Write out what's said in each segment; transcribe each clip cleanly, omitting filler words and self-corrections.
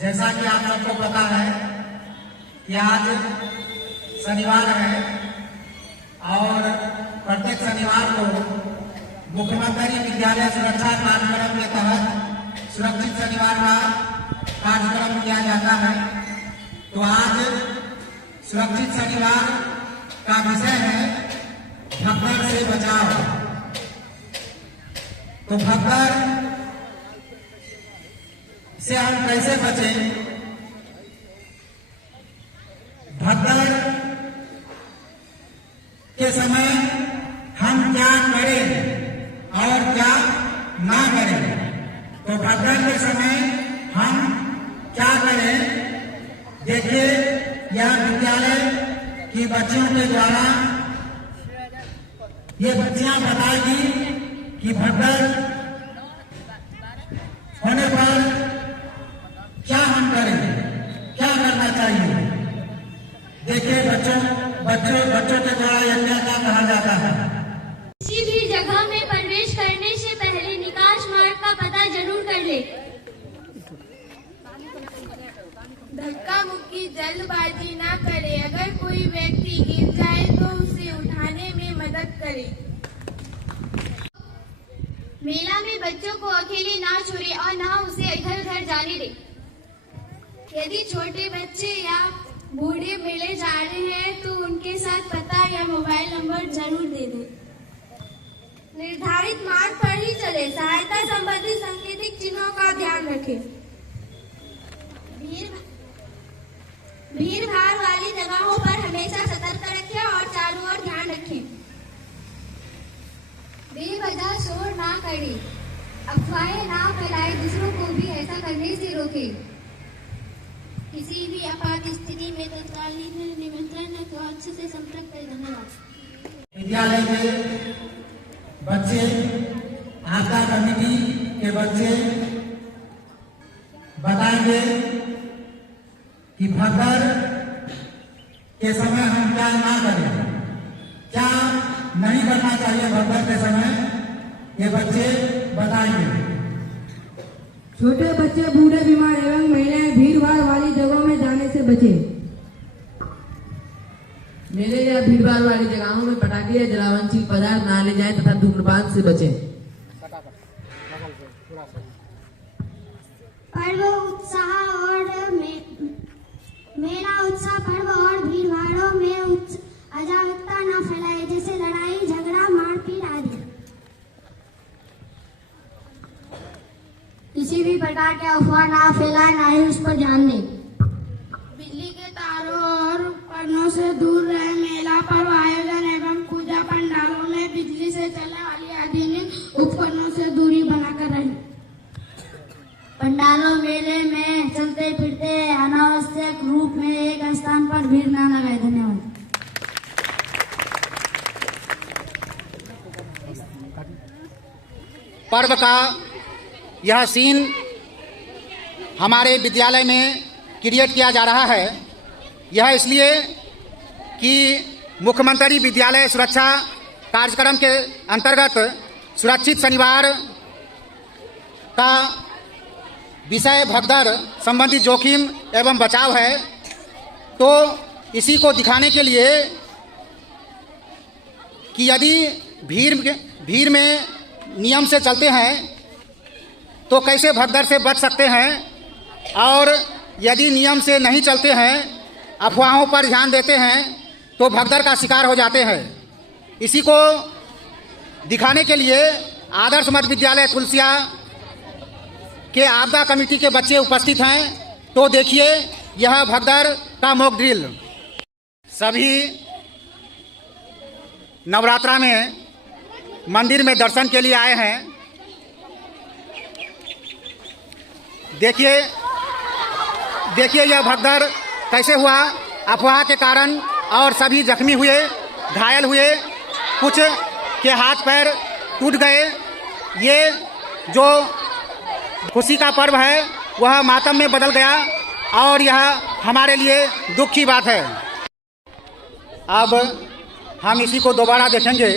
जैसा कि आप सबको पता है कि आज शनिवार है और प्रत्येक शनिवार को मुख्यमंत्री विद्यालय सुरक्षा कार्यक्रम के तहत सुरक्षित शनिवार का कार्यक्रम किया जाता है। तो आज सुरक्षित शनिवार का विषय है भगदड़ से बचाव। तो भगदड़ से हम कैसे बचें? भगदड़ के समय हम क्या करें और क्या ना करें? तो भगदड़ के समय हम क्या करें? देखिए, यह विद्यालय की बच्चियों के द्वारा ये बच्चियां बताएगी कि भगदड़ होने पर क्या हम करें, क्या करना चाहिए। देखिए बच्चों के द्वारा यह क्या कहा जाता है। किसी भी जगह में प्रवेश करने से पहले निकास मार्ग का पता जरूर कर ले। धक्का मुक्की जल्दबाजी ना करे। अगर कोई व्यक्ति गिर जाए तो उसे उठाने में मदद करे। मेला में बच्चों को अकेले ना छोड़े और ना उसे इधर उधर जाने दे। यदि छोटे बच्चे या बूढ़े मेले जा रहे हैं तो उनके साथ पता या मोबाइल नंबर जरूर दे दें। निर्धारित मार्ग पर ही चले। सहायता संबंधी सांकेतिक चिन्हों का ध्यान रखें। भीड़ भाड़ वाली जगहों पर हमेशा सतर्क रखें और चारों ओर ध्यान रखें। बेवजह शोर ना करे, अफवाहें ना फैलाए, दूसरों को भी ऐसा करने से रोके। किसी भी आपात स्थिति में तत्काल निमंत्रण कक्ष से संपर्क करें। धन्यवाद। विद्यालय के बच्चे, आपदा कमेटी के बच्चे बताएंगे कि भगदड़ के समय हम क्या ना करें, क्या नहीं करना चाहिए। भगदड़ के समय ये बच्चे बताएंगे। छोटे बच्चे, बूढ़े, बीमार एवं महिलाएं भीड़ भाड़ वाली जगहों में जाने से बचें। मेले या भीड़ भाड़ वाली जगहों में पटाखे या जलावनशील पदार्थ ना ले जाएं तथा धूम्रपान से बचें। पर्व उत्साह और मेला उत्साह पर्व और भीड़ भाड़ों में अजागरूकता न फैलाए, जैसे लड़ाई झगड़ा मारपीट आदि। किसी भी प्रकार के अफवाह ना फैलाए, ना ही उस पर ध्यान दें। बिजली के तारों और उपकरणों से दूर रहे। मेला पर्व आयोजन एवं पूजा पंडालों में बिजली से चलने वाली आधुनिक उपकरणों से दूरी बनाकर रहें। पंडालों मेले में चलते फिरते अनावश्यक रूप में एक स्थान पर भीड़ न लगाए। धन्यवाद। पर्व का यह सीन हमारे विद्यालय में क्रिएट किया जा रहा है। यह इसलिए कि मुख्यमंत्री विद्यालय सुरक्षा कार्यक्रम के अंतर्गत सुरक्षित शनिवार का विषय भगदड़ संबंधी जोखिम एवं बचाव है। तो इसी को दिखाने के लिए कि यदि भीड़ में नियम से चलते हैं तो कैसे भगदड़ से बच सकते हैं, और यदि नियम से नहीं चलते हैं, अफवाहों पर ध्यान देते हैं, तो भगदड़ का शिकार हो जाते हैं। इसी को दिखाने के लिए आदर्श मध्य विद्यालय तुलसिया के आपदा कमेटी के बच्चे उपस्थित हैं। तो देखिए यह भगदड़ का मॉक ड्रिल। सभी नवरात्रा में मंदिर में दर्शन के लिए आए हैं। देखिए यह भगदड़ कैसे हुआ। अफवाह के कारण और सभी जख्मी हुए, घायल हुए, कुछ के हाथ पैर टूट गए। ये जो खुशी का पर्व है वह मातम में बदल गया और यह हमारे लिए दुख की बात है। अब हम इसी को दोबारा देखेंगे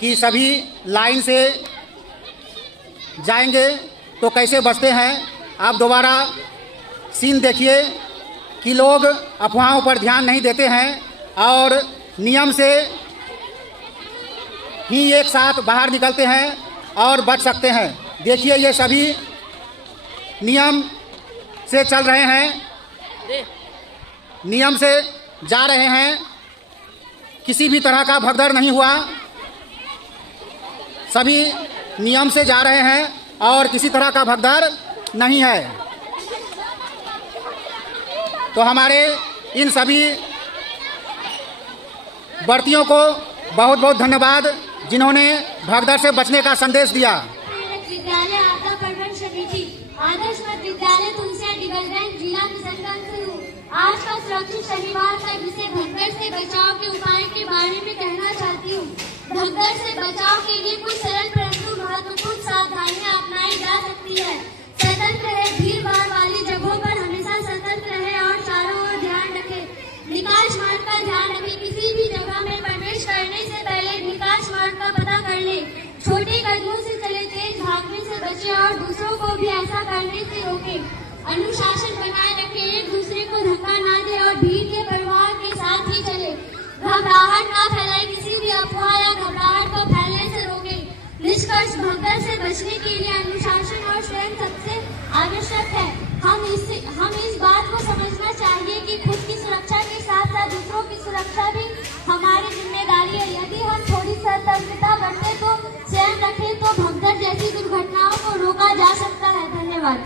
कि सभी लाइन से जाएंगे तो कैसे बचते हैं। आप दोबारा सीन देखिए कि लोग अफवाहों पर ध्यान नहीं देते हैं और नियम से ही एक साथ बाहर निकलते हैं और बच सकते हैं। देखिए ये सभी नियम से चल रहे हैं, नियम से जा रहे हैं, किसी भी तरह का भगदड़ नहीं हुआ, सभी नियम से जा रहे हैं और किसी तरह का भगदड़ नहीं है। तो हमारे इन सभी व्रतियों को बहुत बहुत धन्यवाद जिन्होंने भगदड़ से बचने का संदेश दिया। विद्यालय आपदा प्रबंधन समिति आदर्श मध्य विद्यालय तुलसिया डेवलपमेंट जिला किशनगंज से हूँ। आज का सुरक्षित शनिवार का विषय भगदड़ से बचाव के उपाय के बारे में कहना चाहती हूँ। भगदड़ से बचाव के लिए कुछ सरल परंतु महत्वपूर्ण सावधानियां अपनाई जा सकती है। सतर्क रहे, भीड़ भाड़ वाली जगहों पर हमेशा सतर्क रहे और चारों ओर ध्यान रखे। निकास मार्ग का ध्यान रखें, किसी भी जगह में प्रवेश करने से पहले निकास मार्ग का पता कर ले। छोटे कदमों से चले, तेज भागने से बचे और दूसरों को भी ऐसा करने से रोके। अनुशासन बनाए रखें, एक दूसरे को धक्का ना दे और भीड़ के प्रवाह के साथ ही चले। घबराहट ना फैलाए, किसी भी अफवाह या घबराहट को फैलने से रोके। निष्कर्ष, भगदड़ से बचने के लिए अनुशासन और स्वयं सबसे आवश्यक है। हम इस बात को समझना चाहिए कि खुद की सुरक्षा के साथ साथ दूसरों की सुरक्षा भी हमारी जिम्मेदारी है। यदि हम थोड़ी सतर्कता बरतें तो स्वयं रखें तो भगदड़ जैसी दुर्घटनाओं को रोका जा सकता है। धन्यवाद।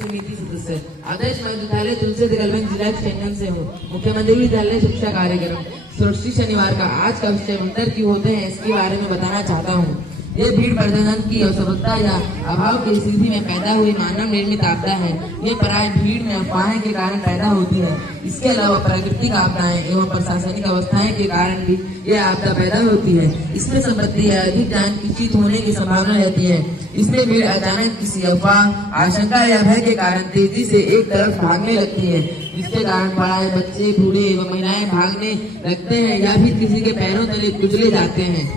समिति सदस्य आदर्श मध्य विद्यालय तुलसी डेवलपमेंट जिला किशनगंज से हूँ। मुख्यमंत्री विद्यालय शिक्षा कार्यक्रम सुरक्षित शनिवार का आज का विषय भगदड़ क्यों होते हैं इसके बारे में बताना चाहता हूँ। ये भीड़ प्रजनन की असफलता या अभाव की स्थिति में पैदा हुई मानव निर्मित आपदा है। ये प्राय भीड़ में अफवाहें के कारण पैदा होती है। इसके अलावा प्राकृतिक आपदाएं एवं प्रशासनिक अवस्थाएं के कारण भी ये आपदा पैदा होती है। इसमें संपत्ति या अधिक जान की चीत होने की संभावना रहती है। इसमें भीड़ अचानक किसी अफवाह, आशंका या भय के कारण तेजी से एक तरफ भागने लगती है, जिसके कारण बड़े बच्चे, बूढ़े एवं महिलाएं भागने लगते हैं या फिर किसी के पैरों तले कुचले जाते हैं।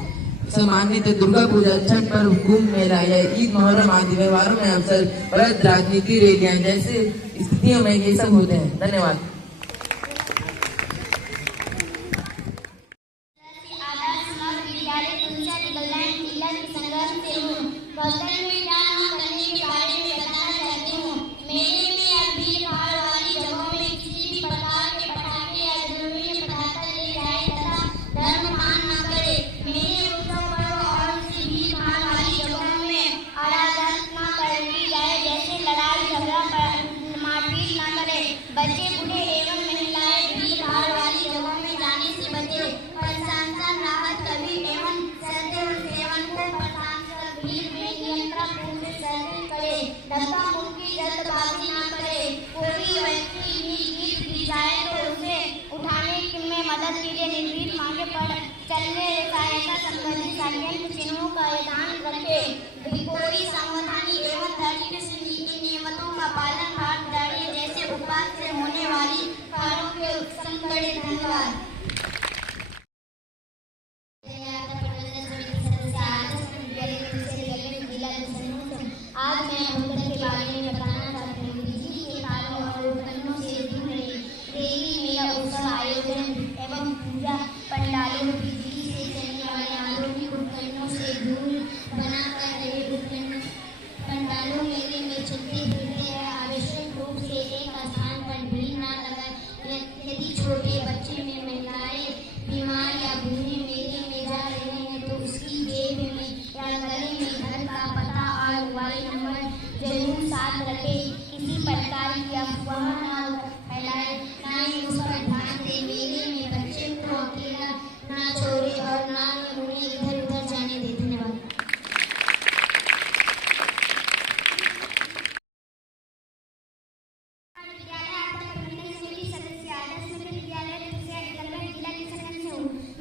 सामान्यतः दुर्गा पूजा, छठ पर्व, कुंभ मेला या ईद, मुहर्रम आदि व्यवहारों में अवसर व्रत, राजनीति, रैलियां जैसे स्थितियों में ये सब होते हैं। धन्यवाद। बच्चे, बूढ़े एवं महिलाएं भीड़ भाड़ वाली जगहों में जाने से बचे। प्रशासन राहत कभी एवं सद्य सेवन को प्रदान कर भीड़ में नियंत्रण पूर्ण सहन करे। धक्का मुक्की, जल्दबाजी न करे। कोई व्यक्ति भी गिर भी जाए तो उसे उठाने में मदद के लिए निर्भीक मांगे पर चलने सहायता संबंधी सार्वजनिक चिन्हों का ध्यान रखे। कोई सावधानी एवं धैर्य से नियमों का पालन भागीदारी जैसे उपवास से होने वाली कारों के संग करे। धन्यवाद। आज मैं भगदड़ के बारे में बताना चाहती हूँ। बिजली के तारों और उपकरणों से दूर रहे। देवी मेला उत्सव आयोजन एवं पूजा पंडालों, बिजली से चलने वाले आधुनिक उपकरणों से दूर बनाकर रहे। पंडालों मेले में चलते फिरते हैं, आवश्यक रूप से एक स्थान पर भीड़ न लगाए। यदि छोटे बच्चे में महिलाएं बीमार या बूढ़े मेले में जा रहे हैं तो उसकी जेब में या गले में घर का पता और मोबाइल नंबर जरूर साथ रखें। किसी प्रकार की अफवाह न फैलाए, न ही उस पर ध्यान दे। मेले में बच्चे को अकेला न छोड़े और न ही उन्हें इधर उधर जाने दे। धन्यवाद।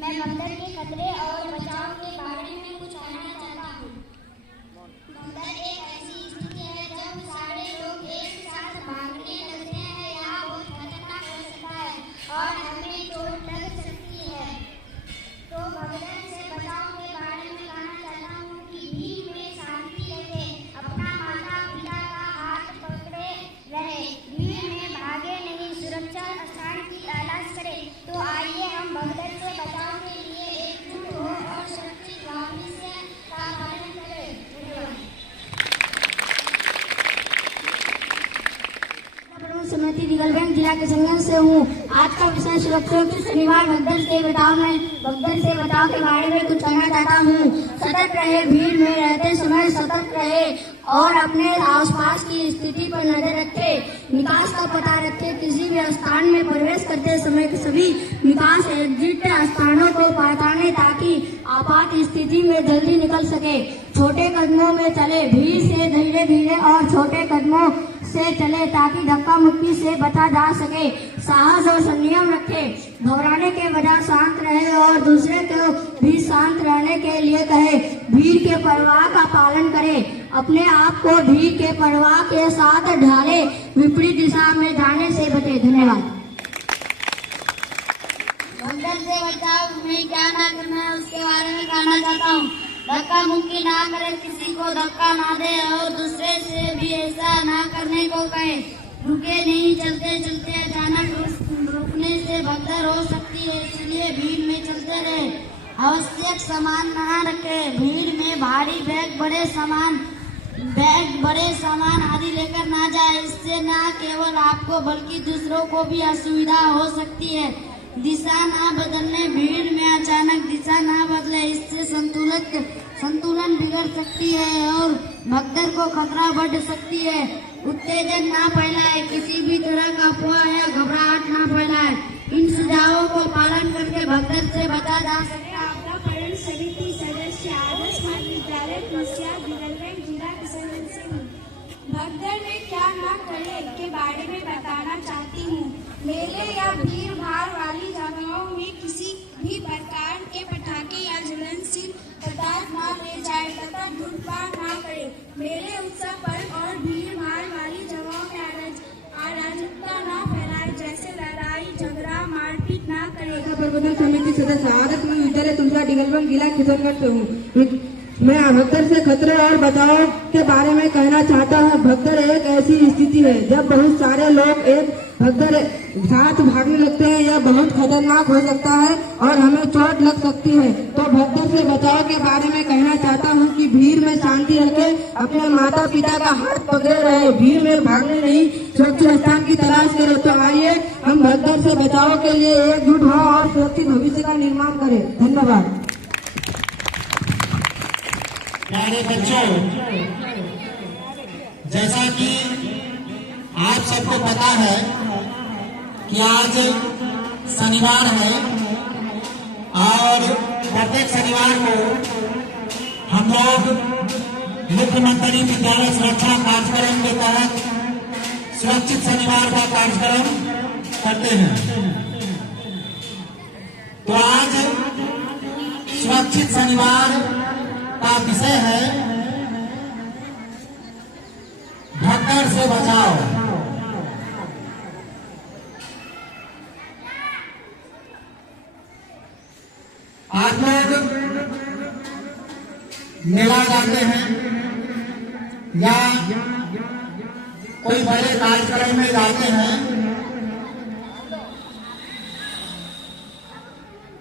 मैं भगदड़ के खतरे और बचाव के बारे में कुछ कहना चाहता हूँ। भगदड़ एक ऐसी स्थिति है जब सारे लोग एक साथ भागने लगते हैं या डिगलगंज जिला किशनगंज से हूँ। आज का विषय सुरक्षित शनिवार भगदड़ से बचाव के बारे में कुछ कहना चाहता हूँ। सतर्क रहे, भीड़ में रहते समय सतर्क रहे और अपने आसपास की स्थिति पर नजर रखे। निकास का पता रखे। किसी भी स्थान में प्रवेश करते समय सभी निकास एग्जिट स्थानों को पहचाने ताकि आपात स्थिति में जल्दी निकल सके। छोटे कदमों में चले, भीड़ से धीरे धीरे और छोटे कदमों से चले ताकि धक्का मुक्की से बचा जा सके। साहस और संयम रखे। घबराने के बजाय शांत रहे और दूसरे को भी शांत रहने के लिए कहे। भीड़ के प्रवाह का पालन करे। अपने आप को भीड़ के प्रवाह के साथ ढाले। विपरीत दिशा में जाने से बचे। धन्यवाद। भगदड़ से बचाव में क्या ना करना है उसके बारे में कहना चाहता हूँ। धक्का मुक्की ना करे, किसी को धक्का ना दे और दूसरे से भी ऐसा ना करने को कहे। रुके नहीं, चलते चलते अचानक रुकने से भगदड़ हो सकती है, इसलिए भीड़ में चलते रहे। आवश्यक सामान ना रखे। भीड़ में भारी बैग बड़े सामान आदि लेकर ना जाए। इससे न केवल आपको बल्कि दूसरों को भी असुविधा हो सकती है। दिशा ना बदलने। भीड़ में अचानक दिशा ना बदले, इससे संतुलन बिगड़ सकती है और भगदड़ को खतरा बढ़ सकती है। उत्तेजन ना फैलाए। किसी भी तरह का अफवाह या घबराहट ना फैलाए। इन सुझावों को पालन करके भगदड़ से बचा जा सकता है। आपका पर्यटन समिति सदस्य आदर्श मध्य विद्यालय कुसिया डिगलगंज जिला किशनगंज से हूँ। भगदड़ में क्या न करे के बारे में बताना चाहती हूँ। मेले या भीड़ भाड़ वाली जगहों में किसी भी प्रकार के पटाखे या ज्वलनशील पदार्थ न ले जाए तथा धूम्रपान न करे। मेले उत्सव पर और भीड़ भाड़ वाली जगहों में अराजकता न फैलाए, जैसे लड़ाई झगड़ा मारपीट न करे। प्रबंधन समिति सदस्य आदर्श मध्य विद्यालय तुलसा डिगलगंज जिला किशनगंज से हूँ। मैं भगदड़ से खतरे और बचाव के बारे में कहना चाहता हूँ। भगदड़ एक ऐसी स्थिति है जब बहुत सारे लोग एक भगदड़ साथ भागने लगते हैं। यह बहुत खतरनाक हो सकता है और हमें चोट लग सकती है। तो भगदड़ से बचाव के बारे में कहना चाहता हूँ कि भीड़ में शांति रखे, अपने माता पिता का हाथ पकड़े रहे, भीड़ में भागने नहीं, सुरक्षित स्थान की तलाश करें। तो आइए हम भगदड़ से बचाव के लिए एकजुट हों और सुरक्षित भविष्य का निर्माण करें। धन्यवाद। प्यारे बच्चों, जैसा कि आप सबको पता है कि आज शनिवार है और प्रत्येक शनिवार को हम लोग मुख्यमंत्री विद्यालय सुरक्षा कार्यक्रम के तहत सुरक्षित शनिवार का कार्यक्रम करते हैं। तो आज सुरक्षित शनिवार का विषय है भगदड़ से बचाओ। आप लोग मेला जाते हैं या कोई बड़े कार्यक्रम में जाते हैं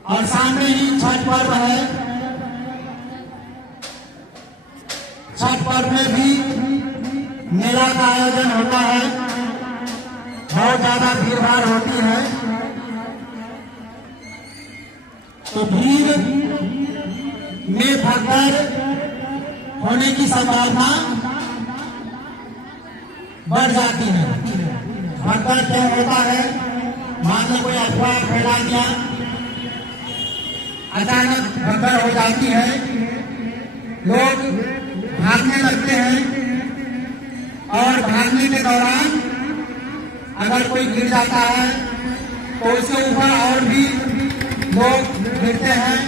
और सामने ही छठ पर्व है। छठ पर्व में भी मेला का आयोजन होता है, बहुत ज्यादा भीड़ भाड़ होती है। तो भीड़ में भगदड़ होने की संभावना बढ़ जाती है। भगदड़ क्या होता है, मान लो कोई अफवाह फैला दिया, अचानक भगदड़ हो जाती है, लोग भागने लगते हैं और भागने के दौरान अगर कोई गिर जाता है तो उसके ऊपर और भी लोग गिरते हैं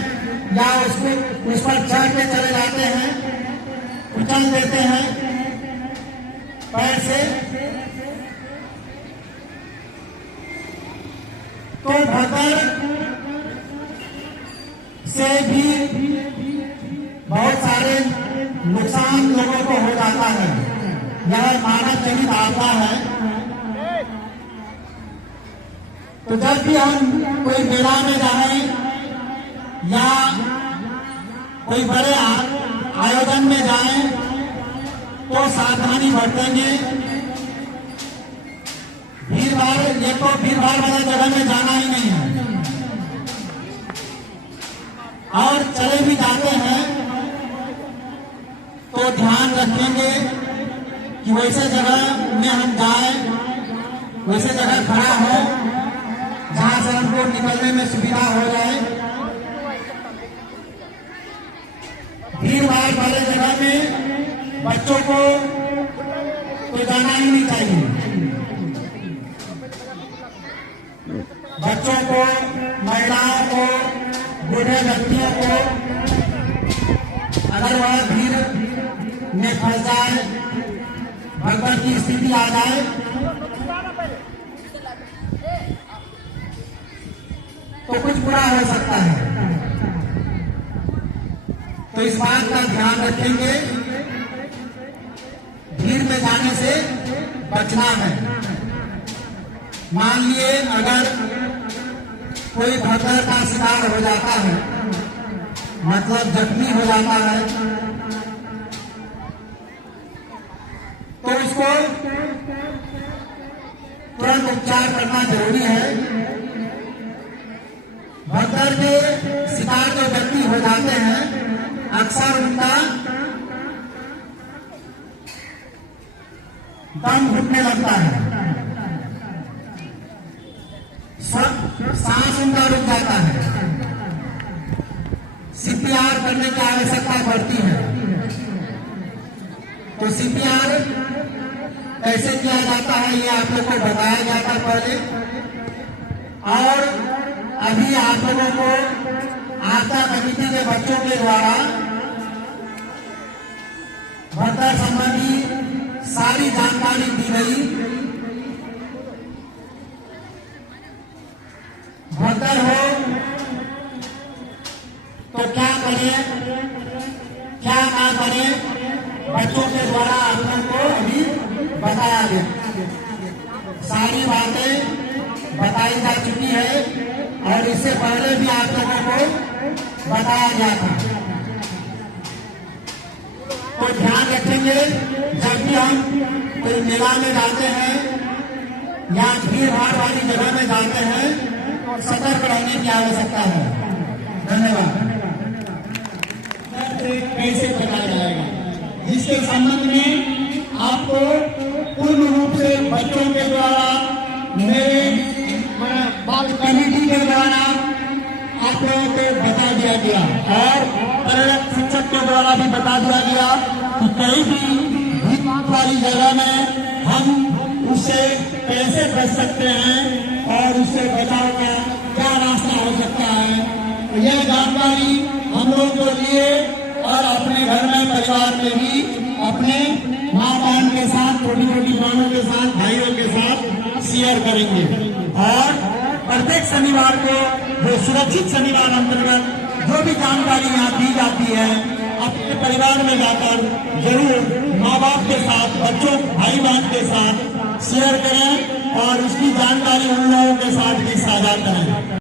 या उसको उस पर चढ़ के चले जाते हैं, उछल देते हैं पैर से। तो भगदड़ से भी बहुत सारे नुकसान लोगों को हो जाता है। यह मानव जनित आपदा है। तो जब भी हम कोई मेला में जाएं या कोई बड़े आयोजन में जाएं तो सावधानी बरतेंगे। भीड़ भाड़ ये तो भीड़ भाड़ वाला जगह में जाना ही नहीं है, और चले भी जाते हैं तो ध्यान रखेंगे कि वैसे जगह में हम जाएं, वैसे जगह खड़ा हो जहां से हमको निकलने में सुविधा हो जाए। भीड़ भाड़ वाले जगह में बच्चों को तो जाना ही नहीं चाहिए। बच्चों को, महिलाओं को, बूढ़े व्यक्तियों को अगर वह भीड़ में फंस जाए, भगदड़ की स्थिति आ जाए, तो कुछ बुरा हो सकता है। तो इस बात का ध्यान रखेंगे, भीड़ में जाने से बचना है। मान लिए अगर कोई भगदड़ का शिकार हो जाता है, मतलब जख्मी हो जाता है, तो उसको तुरंत उपचार करना जरूरी है। भगदड़ के शिकार जो व्यक्ति हो जाते हैं, अक्सर उनका दम घुटने लगता है, सांस उनका रुक जाता है, सीपीआर करने की आवश्यकता पड़ती है। तो सीपीआर कैसे किया जाता है ये आप लोगों को बताया गया था पहले, और अभी आप लोगों को आपदा कमेटी के बच्चों के द्वारा भगदड़ संबंधी सारी जानकारी दी गई। भगदड़ हो तो क्या करें, क्या ना करें, बच्चों के द्वारा आप लोगों को अभी बताया गया। सारी बातें बताई जा चुकी है और इससे पहले भी आप लोगों को बताया गया था। तो ध्यान रखेंगे, जब भी हम कोई मेला में जाते हैं या भीड़ भाड़ वाली जगह में जाते हैं तो सतर्क रहने की आवश्यकता है। धन्यवाद। कैसे बताया जाएगा, जिसके संबंध में आपको पूर्ण रूप से बच्चों के द्वारा, मेरे कमेटी के द्वारा आप लोगों को बता दिया गया और पर्यटक शिक्षक के द्वारा भी बता दिया गया कि कहीं भी भीड़ वाली जगह में हम उससे कैसे बच सकते हैं और उससे बचाव का क्या रास्ता हो सकता है। तो यह जानकारी हम लोग को लिए और अपने घर में, परिवार में भी अपने माँ बहन के साथ, छोटी छोटी बहनों के साथ, भाइयों के साथ शेयर करेंगे। और प्रत्येक शनिवार को जो सुरक्षित शनिवार अंतर्गत जो भी जानकारी यहाँ दी जाती है, अपने परिवार में जाकर जरूर माँ बाप के साथ, बच्चों, भाई बहन के साथ शेयर करें और उसकी जानकारी उन लोगों के साथ भी साझा करें।